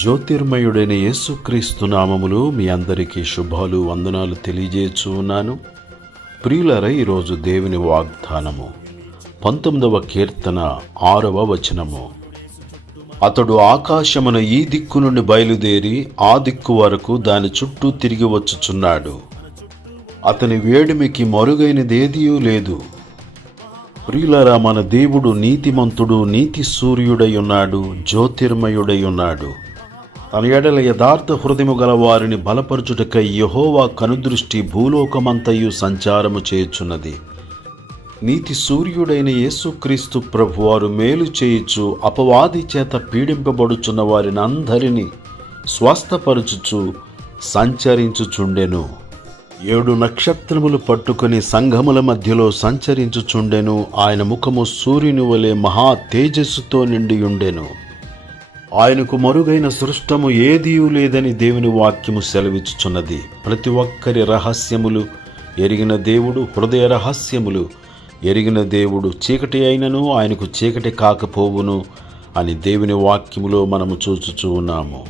జ్యోతిర్మయుడైన యేసుక్రీస్తు నామములు మీ అందరికీ శుభాలు వందనాలు తెలియజేయచ్చు ఉన్నాను. ప్రియులర ఈరోజు దేవుని వాగ్దానము పంతొమ్మిదవ కీర్తన ఆరవ వచనము. అతడు ఆకాశమున ఈ దిక్కు నుండి బయలుదేరి ఆ దిక్కు వరకు దాని చుట్టూ తిరిగి వచ్చుచున్నాడు. అతని వేడిమికి మరుగైనదేదియూ లేదు. ప్రియులరా మన దేవుడు నీతిమంతుడు నీతి సూర్యుడై ఉన్నాడు జ్యోతిర్మయుడై ఉన్నాడు. తన ఎడల యథార్థ హృదయము గల వారిని బలపరచుటకై యహోవా కనుదృష్టి భూలోకమంతయు సంచారము చేయుచున్నది. నీతి సూర్యుడైన యేసుక్రీస్తు ప్రభువారు మేలు చేయుచు అపవాది చేత పీడింపబడుచున్న వారిని అందరినీ స్వస్థపరచుచు సంచరించుచుండెను. ఏడు నక్షత్రములు పట్టుకుని సంఘముల మధ్యలో సంచరించుచుండెను. ఆయన ముఖము సూర్యుని వలె మహా తేజస్సుతో నిండియుండెను. ఆయనకు మరుగైన సృష్టము ఏదియూ లేదని దేవుని వాక్యము సెలవిచ్చుచున్నది. ప్రతి ఒక్కరి రహస్యములు ఎరిగిన దేవుడు హృదయ రహస్యములు. ఎరిగిన దేవుడు చీకటి అయినను ఆయనకు చీకటి కాకపోవును అని దేవుని వాక్యములో మనము చూచుచూ ఉన్నాము.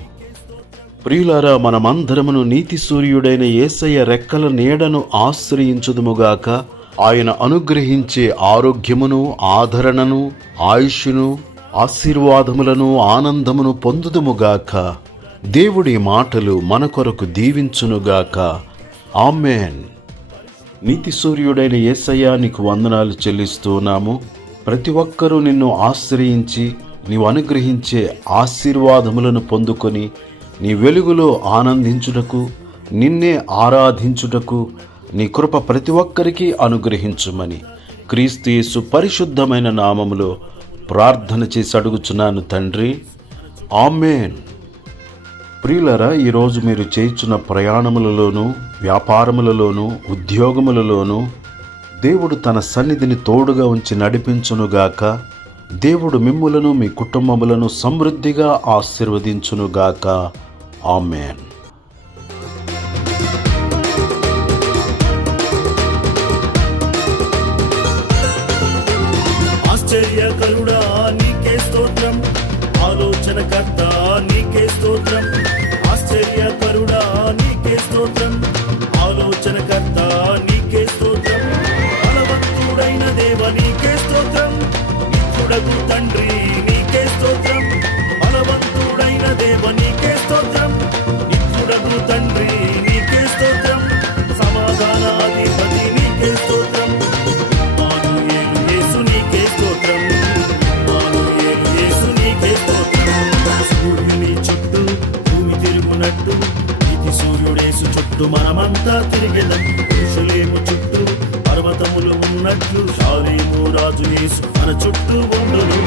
ప్రియులారా మనమందరమును నీతి సూర్యుడైన ఏసయ్య రెక్కల నీడను ఆశ్రయించుదుముగాక ఆయన అనుగ్రహించే ఆరోగ్యమును ఆదరణను ఆయుష్ను ఆశీర్వాదములను ఆనందమును పొందుదుముగాక. దేవుడి మాటలు మన కొరకు దీవించునుగాక. ఆమెన్. నీతి సూర్యుడైన యేసయ్య నీకు వందనాలు చెల్లిస్తున్నాము ప్రతి ఒక్కరూ నిన్ను ఆశ్రయించి నీవు అనుగ్రహించే ఆశీర్వాదములను పొందుకొని నీ వెలుగులో ఆనందించుటకు నిన్నే ఆరాధించుటకు నీ కృప ప్రతి ఒక్కరికి అనుగ్రహించుమని. క్రీస్తు యేసు పరిశుద్ధమైన నామములో ప్రార్థన చేసి అడుగుచున్నాను తండ్రి. ఆమెన్. ప్రియులరా ఈరోజు మీరు చేయుచున్న ప్రయాణములలోనూ వ్యాపారములలోనూ ఉద్యోగములలోనూ దేవుడు తన సన్నిధిని తోడుగా ఉంచి నడిపించునుగాక దేవుడు మిమ్ములను మీ కుటుంబములను సమృద్ధిగా ఆశీర్వదించునుగాక. ఆమెన్. ఆశ్చర్యకరుడా ఆలోచనకర్త నీకే చుట్టూ తిరిగెదం. పురుషులేము చుట్టూ పర్వతములు ఉన్నట్లు షాలేము రాజు యేసు మన చుట్టూ ఉండును.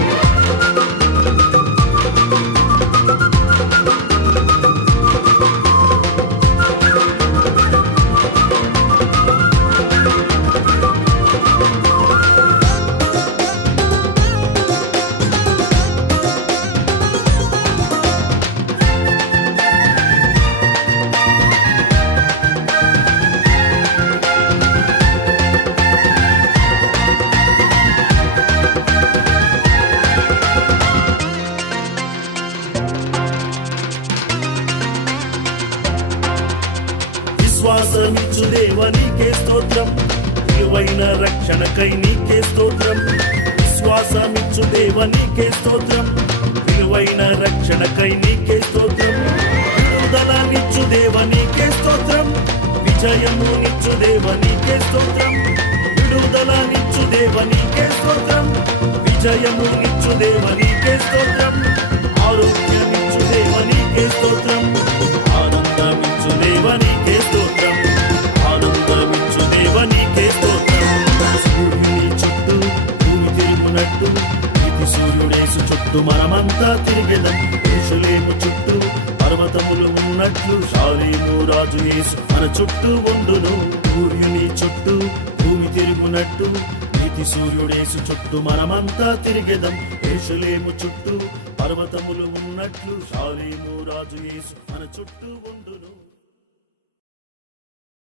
విశ్వాసమిచ్చు దేవ నీకే స్తోత్రం. విలువైన రక్షణకై నీకే స్తోత్రం. విశ్వాసమిచ్చు దేవ నీకే స్తోత్రం. విలువైన రక్షణకై నీకే స్తోత్రం. విడుదలనిచ్చు దేవ నీకే స్తోత్రం. విజయము నిచ్చు దేవ నీకే స్తోత్రం. విడుదలనిచ్చు దేవ నీకే స్తోత్రం. విజయము నిచ్చు దేవ నీకే స్తోత్రం. ఉన్నట్లు షాలేము రాజు యేసు మన చుట్టూ ఉండును. సూర్యుని చుట్టూ భూమి తిరుగునట్టు. నీతి సూర్యుడేసు చుట్టూ మనమంతా తిరిగెదం. యేసులేము చుట్టూ పర్వతములు ఉన్నట్లు షాలేము రాజు యేసు మన చుట్టూ ఉండును.